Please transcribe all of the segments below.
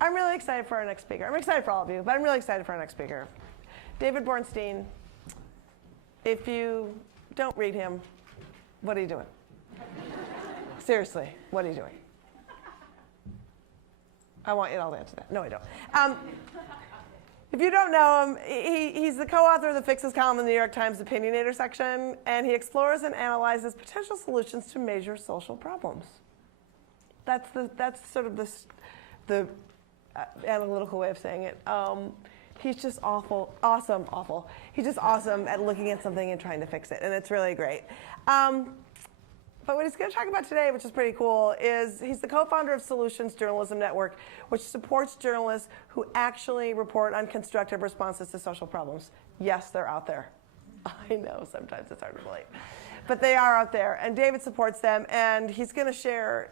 I'm really excited for our next speaker. I'm excited for all of you, but I'm really excited for our next speaker. David Bornstein. If you don't read him, what are you doing? Seriously, what are you doing? I want you all to answer that. No, I don't. If you don't know him, he's the co-author of the Fixes column in the New York Times Opinionator section, and he explores and analyzes potential solutions to major social problems. That's sort of the analytical way of saying it. He's just awesome. He's just awesome at looking at something and trying to fix it, and it's really great. But what he's going to talk about today, which is pretty cool, is he's the co-founder of Solutions Journalism Network, which supports journalists who actually report on constructive responses to social problems. Yes, they're out there. I know, sometimes it's hard to believe. But they are out there, and David supports them, and he's going to share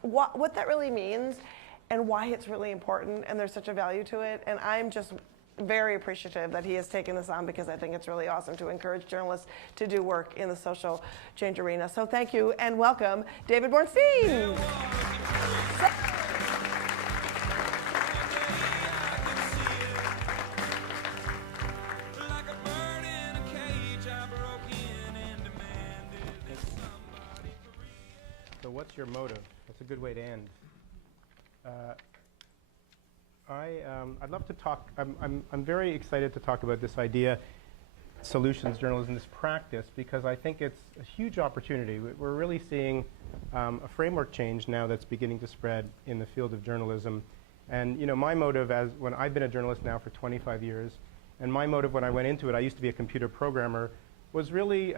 what that really means and why it's really important, and there's such a value to it. And I'm just very appreciative that he has taken this on, because I think it's really awesome to encourage journalists to do work in the social change arena. So thank you and welcome, David Bornstein. So what's your motive? That's a good way to end. I'd love to talk. I'm very excited to talk about this idea, solutions journalism, this practice, because I think it's a huge opportunity. We're really seeing a framework change now that's beginning to spread in the field of journalism. And my motive, when I've been a journalist now for 25 years, and my motive when I went into it, I used to be a computer programmer, was really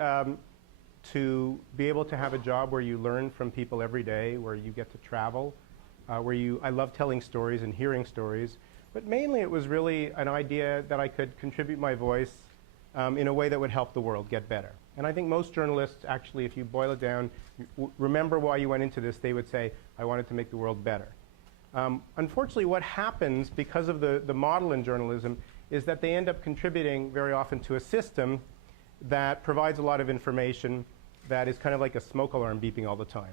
to be able to have a job where you learn from people every day, where you get to travel, I love telling stories and hearing stories, but mainly it was really an idea that I could contribute my voice in a way that would help the world get better. And I think most journalists, actually, if you boil it down, remember why you went into this, they would say, I wanted to make the world better. Unfortunately, what happens because of the model in journalism is that they end up contributing very often to a system that provides a lot of information that is kind of like a smoke alarm beeping all the time.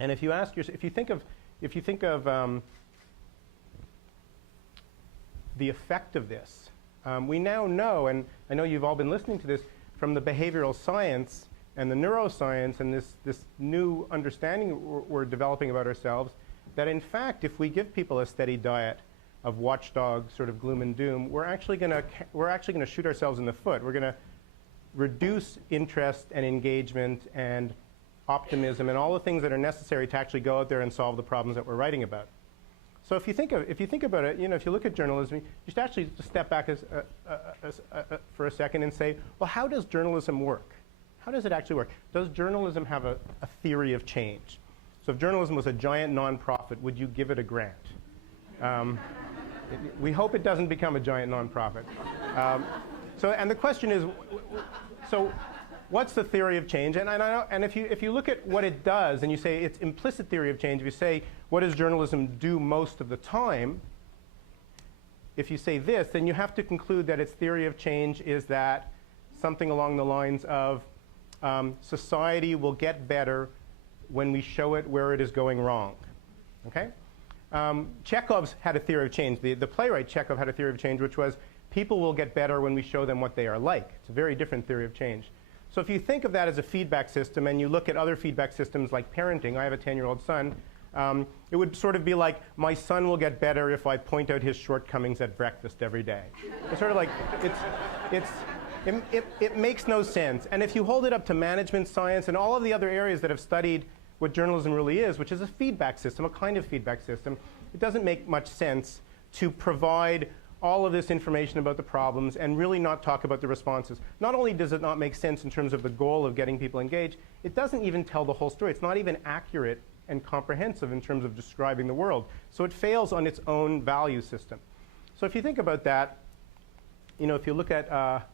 And if you ask yourself, if you think of the effect of this, we now know, and I know you've all been listening to this, from the behavioral science and the neuroscience and this new understanding we're developing about ourselves, that in fact, if we give people a steady diet of watchdog sort of gloom and doom, we're actually going to shoot ourselves in the foot. We're going to reduce interest and engagement and optimism and all the things that are necessary to actually go out there and solve the problems that we're writing about. So if you think about it, if you look at journalism, you should actually step back for a second and say, well, how does journalism work? How does it actually work? Does journalism have a theory of change? So if journalism was a giant nonprofit, would you give it a grant? We hope it doesn't become a giant nonprofit. And the question is, so what's the theory of change? And if you look at what it does, and you say it's implicit theory of change, if you say, what does journalism do most of the time? If you say this, then you have to conclude that its theory of change is that something along the lines of society will get better when we show it where it is going wrong. Okay? Chekhov's had a theory of change. The playwright Chekhov had a theory of change, which was people will get better when we show them what they are like. It's a very different theory of change. So if you think of that as a feedback system, and you look at other feedback systems like parenting, I have a 10-year-old son, it would sort of be like, my son will get better if I point out his shortcomings at breakfast every day. It's sort of like, it makes no sense. And if you hold it up to management science and all of the other areas that have studied what journalism really is, which is a feedback system, a kind of feedback system, it doesn't make much sense to provide all of this information about the problems and really not talk about the responses. Not only does it not make sense in terms of the goal of getting people engaged, it doesn't even tell the whole story. It's not even accurate and comprehensive in terms of describing the world. So it fails on its own value system. So if you think about that, if you look at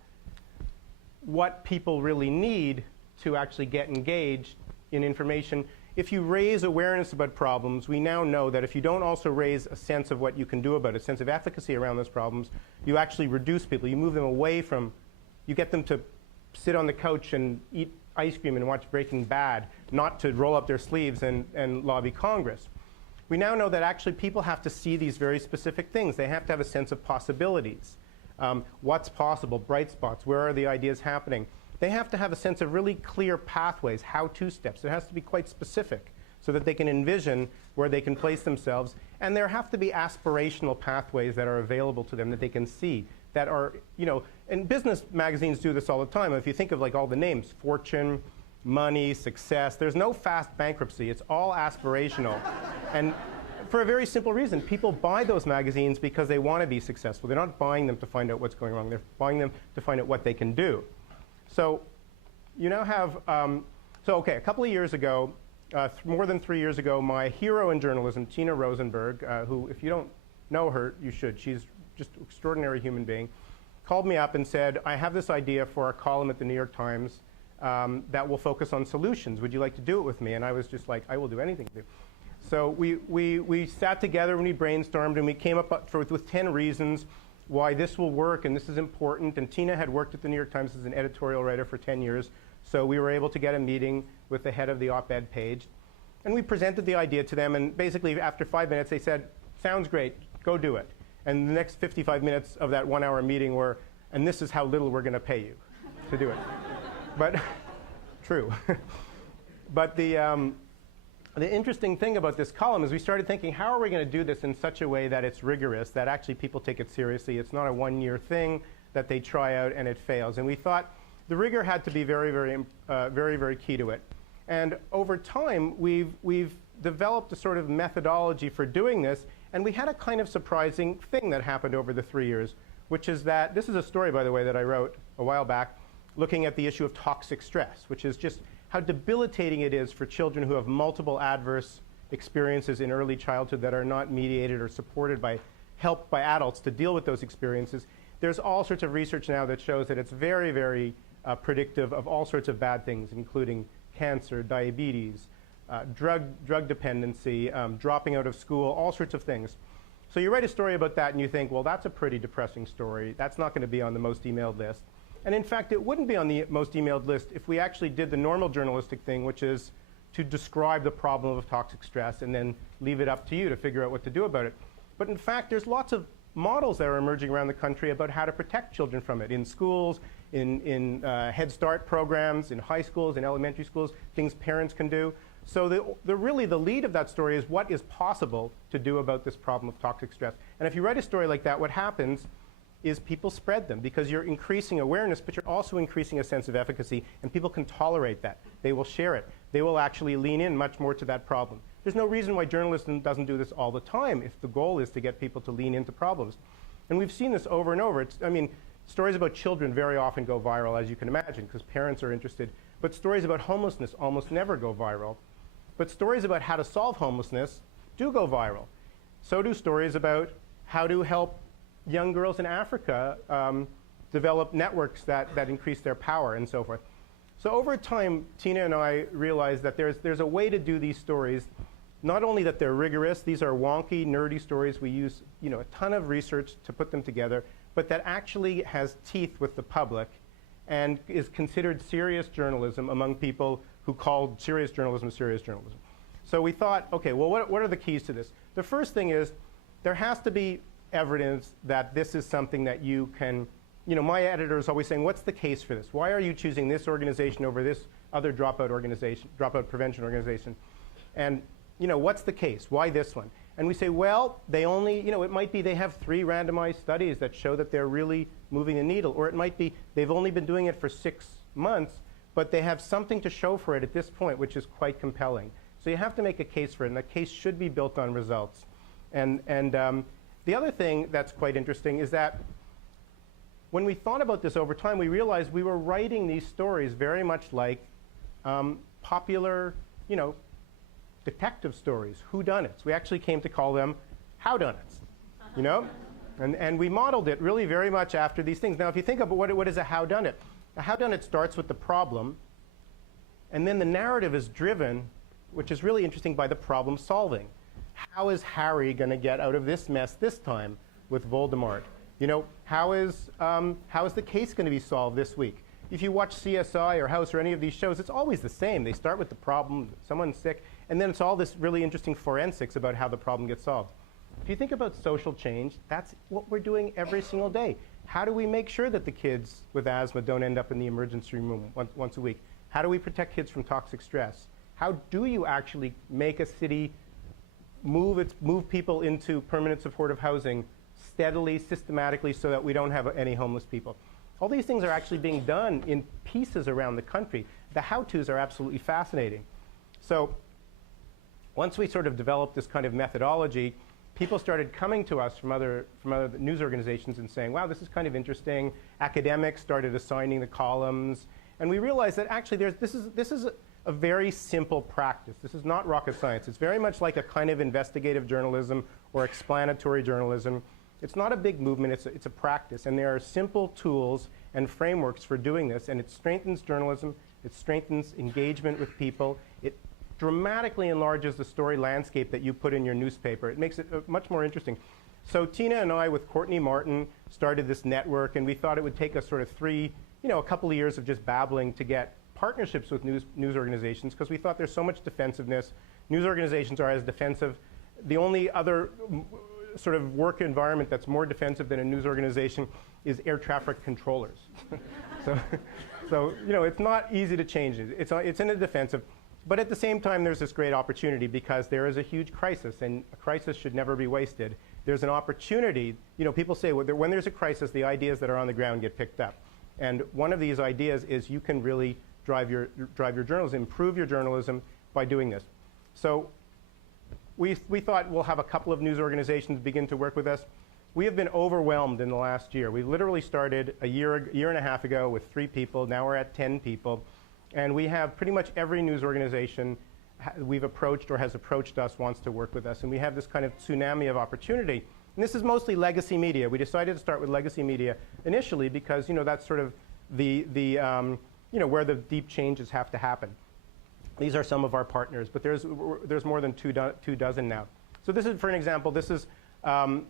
what people really need to actually get engaged in information, if you raise awareness about problems, we now know that if you don't also raise a sense of what you can do about it, a sense of efficacy around those problems, you actually reduce people. You move them away from, you get them to sit on the couch and eat ice cream and watch Breaking Bad, not to roll up their sleeves and lobby Congress. we now know that actually people have to see these very specific things. They have to have a sense of possibilities. What's possible, bright spots, where are the ideas happening? They have to have a sense of really clear pathways, how-to steps. It has to be quite specific so that they can envision where they can place themselves. And there have to be aspirational pathways that are available to them that they can see, that are, and business magazines do this all the time. If you think of like all the names, fortune, money, success, there's no fast bankruptcy. It's all aspirational. And for a very simple reason, people buy those magazines because they want to be successful. They're not buying them to find out what's going wrong. They're buying them to find out what they can do. So you now have, a couple of years ago, more than 3 years ago, my hero in journalism, Tina Rosenberg, who, if you don't know her, you should. She's just an extraordinary human being, called me up and said, I have this idea for a column at the New York Times that will focus on solutions. Would you like to do it with me? And I was just like, I will do anything. So we sat together and we brainstormed and we came up with 10 reasons why this will work and this is important. And Tina had worked at the New York Times as an editorial writer for 10 years. So we were able to get a meeting with the head of the op-ed page. And we presented the idea to them. And basically, after 5 minutes, they said, sounds great, go do it. And the next 55 minutes of that 1 hour meeting were, and this is how little we're going to pay you to do it. But, true. But the interesting thing about this column is we started thinking, how are we going to do this in such a way that it's rigorous, that actually people take it seriously? It's not a one-year thing that they try out and it fails. And we thought the rigor had to be very, very key to it. And over time, we've developed a sort of methodology for doing this. And we had a kind of surprising thing that happened over the 3 years, which is that, this is a story, by the way, that I wrote a while back, looking at the issue of toxic stress, which is just how debilitating it is for children who have multiple adverse experiences in early childhood that are not mediated or supported by help by adults to deal with those experiences. There's all sorts of research now that shows that it's very, very predictive of all sorts of bad things, including cancer, diabetes, drug dependency, dropping out of school, all sorts of things. So you write a story about that and you think, well, that's a pretty depressing story. That's not going to be on the most emailed list. And in fact, it wouldn't be on the most emailed list if we actually did the normal journalistic thing, which is to describe the problem of toxic stress and then leave it up to you to figure out what to do about it. But in fact, there's lots of models that are emerging around the country about how to protect children from it in schools, in Head Start programs, in high schools, in elementary schools, things parents can do. So really the lead of that story is what is possible to do about this problem of toxic stress. And if you write a story like that, what happens is people spread them because you're increasing awareness, but you're also increasing a sense of efficacy, and people can tolerate that. They will share it. They will actually lean in much more to that problem. There's no reason why journalism doesn't do this all the time if the goal is to get people to lean into problems. And we've seen this over and over. Stories about children very often go viral, as you can imagine, because parents are interested. But stories about homelessness almost never go viral. But stories about how to solve homelessness do go viral. So do stories about how to help young girls in Africa develop networks that increase their power and so forth. So over time, Tina and I realized that there's a way to do these stories, not only that they're rigorous, these are wonky, nerdy stories. We use a ton of research to put them together, but that actually has teeth with the public and is considered serious journalism among people who call serious journalism serious journalism. So we thought, okay, well, what are the keys to this? The first thing is there has to be evidence that this is something that you can, my editor is always saying, what's the case for this? Why are you choosing this organization over this other dropout prevention organization? And, what's the case? Why this one? And we say, well, they only, it might be they have 3 randomized studies that show that they're really moving the needle. Or it might be they've only been doing it for 6 months, but they have something to show for it at this point, which is quite compelling. So you have to make a case for it, and the case should be built on results. And the other thing that's quite interesting is that when we thought about this over time, we realized we were writing these stories very much like popular, detective stories, whodunits. We actually came to call them howdunnits, And we modeled it really very much after these things. Now, if you think about what is a howdunnit? A howdunnit starts with the problem, and then the narrative is driven, which is really interesting, by the problem solving. How is Harry going to get out of this mess this time with Voldemort? How is the case going to be solved this week? If you watch CSI or House or any of these shows, it's always the same. They start with the problem, someone's sick, And then it's all this really interesting forensics about how the problem gets solved. If you think about social change, that's what we're doing every single day. How do we make sure that the kids with asthma don't end up in the emergency room once a week? How do we protect kids from toxic stress? How do you actually make a city move people into permanent supportive housing steadily, systematically, so that we don't have any homeless people? All these things are actually being done in pieces around the country. The how-tos are absolutely fascinating. So once we sort of developed this kind of methodology, people started coming to us from other news organizations and saying, wow, this is kind of interesting. Academics started assigning the columns. And we realized that actually this is a very simple practice. This is not rocket science. It's very much like a kind of investigative journalism or explanatory journalism. It's not a big movement. It's a practice. And there are simple tools and frameworks for doing this. And it strengthens journalism. It strengthens engagement with people. It dramatically enlarges the story landscape that you put in your newspaper. It makes it much more interesting. So Tina and I, with Courtney Martin, started this network. And we thought it would take us sort of a couple of years of just babbling to get partnerships with news organizations, because we thought there's so much defensiveness. News organizations are as defensive. The only other sort of work environment that's more defensive than a news organization is air traffic controllers. so it's not easy to change it. It's in a defensive. But at the same time, there's this great opportunity, because there is a huge crisis, and a crisis should never be wasted. There's an opportunity. People say when there's a crisis, the ideas that are on the ground get picked up. And one of these ideas is you can really drive your journalism, improve your journalism by doing this. So we thought we'll have a couple of news organizations begin to work with us. We have been overwhelmed in the last year. We literally started a year and a half ago with 3 people. Now we're at 10 people. And we have pretty much every news organization we've approached or has approached us wants to work with us. And we have this kind of tsunami of opportunity. And this is mostly legacy media. We decided to start with legacy media initially because that's sort of where the deep changes have to happen. These are some of our partners, but there's more than two dozen now. So this is, for an example, this is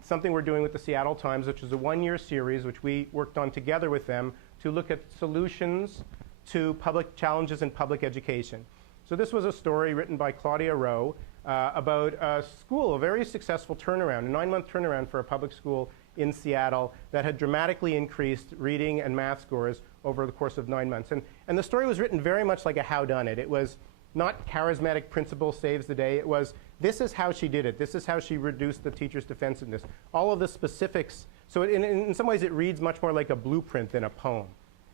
something we're doing with the Seattle Times, which is a 1-year series which we worked on together with them to look at solutions to public challenges in public education. So this was a story written by Claudia Rowe about a school, a very successful turnaround, a 9-month turnaround for a public school in Seattle that had dramatically increased reading and math scores over the course of 9 months. And the story was written very much like a howdone. It was not charismatic principal saves the day. It was, this is how she did it. This is how she reduced the teacher's defensiveness. All of the specifics. So in some ways, it reads much more like a blueprint than a poem.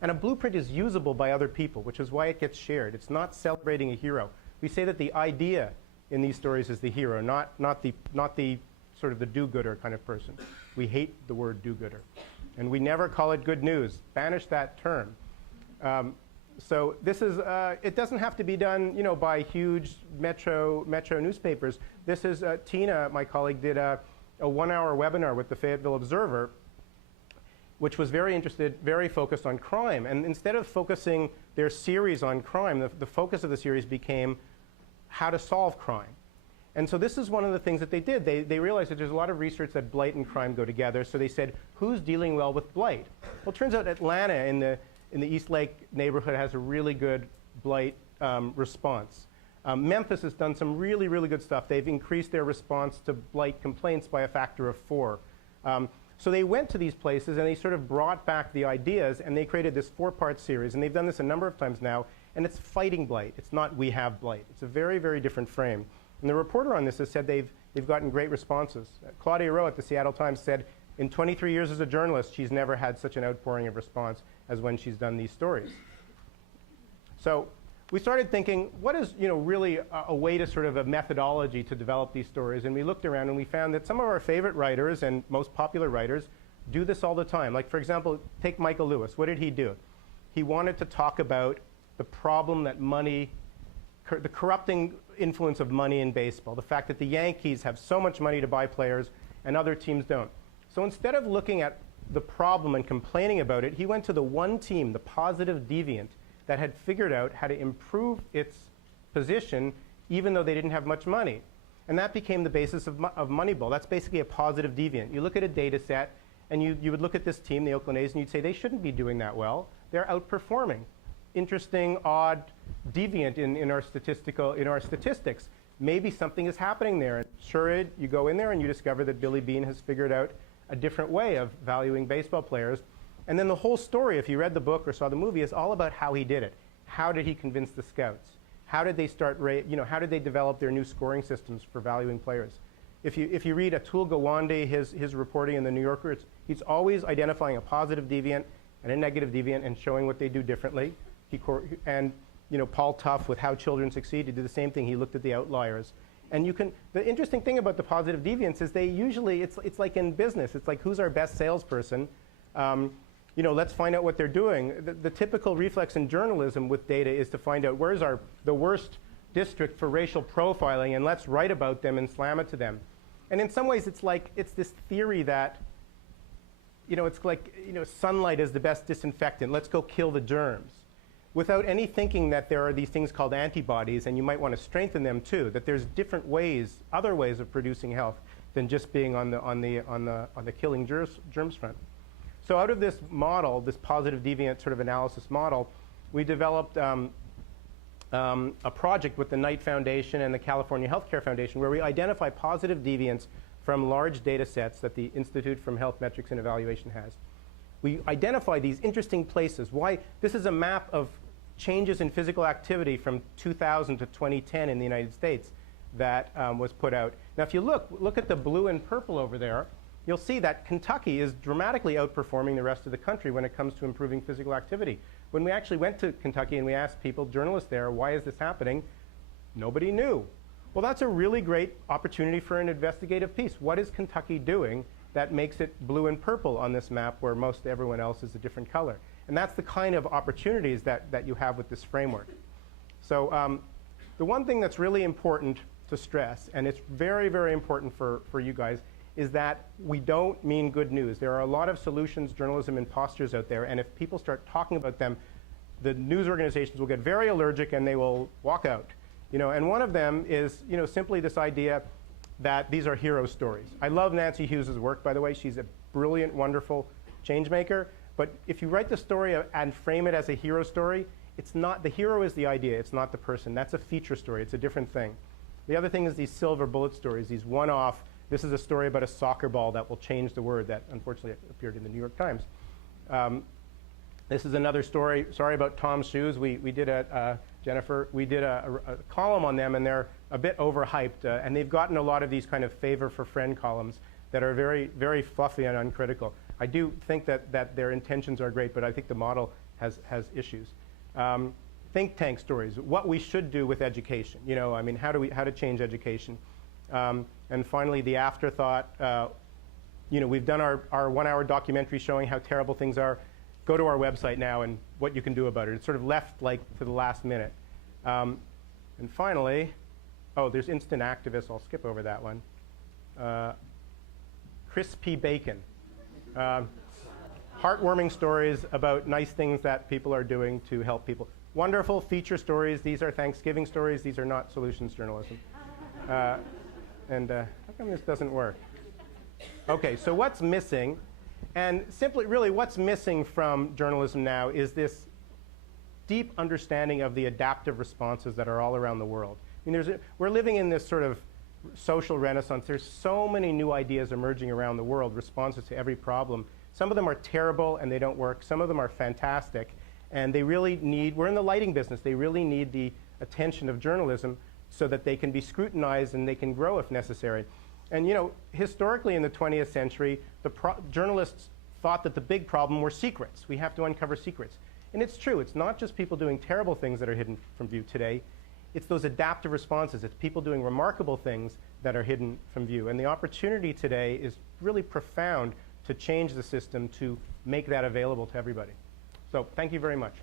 And a blueprint is usable by other people, which is why it gets shared. It's not celebrating a hero. We say that the idea in these stories is the hero, not the sort of the do-gooder kind of person. We hate the word do-gooder. And we never call it good news. Banish that term. So this is, it doesn't have to be done, by huge metro newspapers. This is, Tina, my colleague, did a 1-hour webinar with the Fayetteville Observer, which was very focused on crime. And instead of focusing their series on crime, the focus of the series became how to solve crime. And so this is one of the things that they did. They realized that there's a lot of research that blight and crime go together. So they said, who's dealing well with blight? Well, it turns out Atlanta in the East Lake neighborhood has a really good blight response. Memphis has done some really, really good stuff. They've increased their response to blight complaints by a factor of 4. So they went to these places and they sort of brought back the ideas and they created this 4-part series. And they've done this a number of times now. And it's fighting blight. It's not we have blight. It's a very, very different frame. And the reporter on this has said they've gotten great responses. Claudia Rowe at the Seattle Times said, in 23 years as a journalist, she's never had such an outpouring of response as when she's done these stories. So we started thinking, what is really a way to sort of a methodology to develop these stories? And we looked around and we found that some of our favorite writers and most popular writers do this all the time. Like, for example, take Michael Lewis. What did he do? He wanted to talk about the problem that money, the corrupting influence of money in baseball, the fact that the Yankees have so much money to buy players and other teams don't. So instead of looking at the problem and complaining about it, he went to the one team, the positive deviant, that had figured out how to improve its position even though they didn't have much money. And that became the basis of Moneyball. That's basically a positive deviant. You look at a data set and you would look at this team, the Oakland A's, and you'd say they shouldn't be doing that well. They're outperforming. Interesting, odd, deviant in our statistics. maybe something is happening there. And sure, you go in there and you discover that Billy Beane has figured out a different way of valuing baseball players. And then the whole story, if you read the book or saw the movie, is all about how he did it. How did he convince the scouts? How did they how did they develop their new scoring systems for valuing players? If you read Atul Gawande, his reporting in the New Yorker, he's always identifying a positive deviant and a negative deviant and showing what they do differently. And Paul Tough with How Children Succeed, he did the same thing. He looked at the outliers. And the interesting thing about the positive deviants is they usually, it's like in business. It's like, who's our best salesperson? Let's find out what they're doing. The typical reflex in journalism with data is to find out where's the worst district for racial profiling, and let's write about them and slam it to them. And in some ways, it's this theory that, it's like, sunlight is the best disinfectant. Let's go kill the germs, without any thinking that there are these things called antibodies, and you might want to strengthen them too. That there's different ways, other ways of producing health than just being on the killing germs front. So out of this model, this positive deviant sort of analysis model, we developed a project with the Knight Foundation and the California Healthcare Foundation where we identify positive deviants from large data sets that the Institute for Health Metrics and Evaluation has. We identify these interesting places. Why? This is a map of changes in physical activity from 2000 to 2010 in the United States that was put out. Now if you look at the blue and purple over there, you'll see that Kentucky is dramatically outperforming the rest of the country when it comes to improving physical activity. When we actually went to Kentucky and we asked people, journalists there, why is this happening? Nobody knew. Well, that's a really great opportunity for an investigative piece. What is Kentucky doing that makes it blue and purple on this map where most everyone else is a different color? And that's the kind of opportunities that you have with this framework. So the one thing that's really important to stress, and it's very, very important for you guys, is that we don't mean good news. There are a lot of solutions journalism imposters out there, and if people start talking about them, the news organizations will get very allergic and they will walk out. And one of them is simply this idea that these are hero stories. I love Nancy Hughes' work, by the way. She's a brilliant, wonderful change maker. But if you write the story and frame it as a hero story, it's not, the hero is the idea, it's not the person. That's a feature story, it's a different thing. The other thing is these silver bullet stories, these one-off. This is a story about a soccer ball that will change the word that unfortunately appeared in the New York Times. This is another story, sorry about Tom's shoes. We did Jennifer, we did a column on them, and they're a bit overhyped. And they've gotten a lot of these kind of favor for friend columns that are very, very fluffy and uncritical. I do think that their intentions are great, but I think the model has issues. Think tank stories, what we should do with education. How to change education. And finally, the afterthought. We've done our 1 hour documentary showing how terrible things are. Go to our website now and what you can do about it. It's sort of left to the last minute. And finally, there's instant activists. I'll skip over that one. Crispy bacon. Heartwarming stories about nice things that people are doing to help people. Wonderful feature stories. These are Thanksgiving stories. These are not solutions journalism. And how come this doesn't work? Okay, so what's missing? And simply, really, what's missing from journalism now is this deep understanding of the adaptive responses that are all around the world. We're living in this sort of social renaissance. There's so many new ideas emerging around the world, responses to every problem. Some of them are terrible and they don't work. Some of them are fantastic. And they really need, we're in the lighting business, they really need the attention of journalism so that they can be scrutinized and they can grow if necessary. And historically in the 20th century, journalists thought that the big problem were secrets. We have to uncover secrets. And it's true, it's not just people doing terrible things that are hidden from view today. It's those adaptive responses. It's people doing remarkable things that are hidden from view. And the opportunity today is really profound to change the system to make that available to everybody. So thank you very much.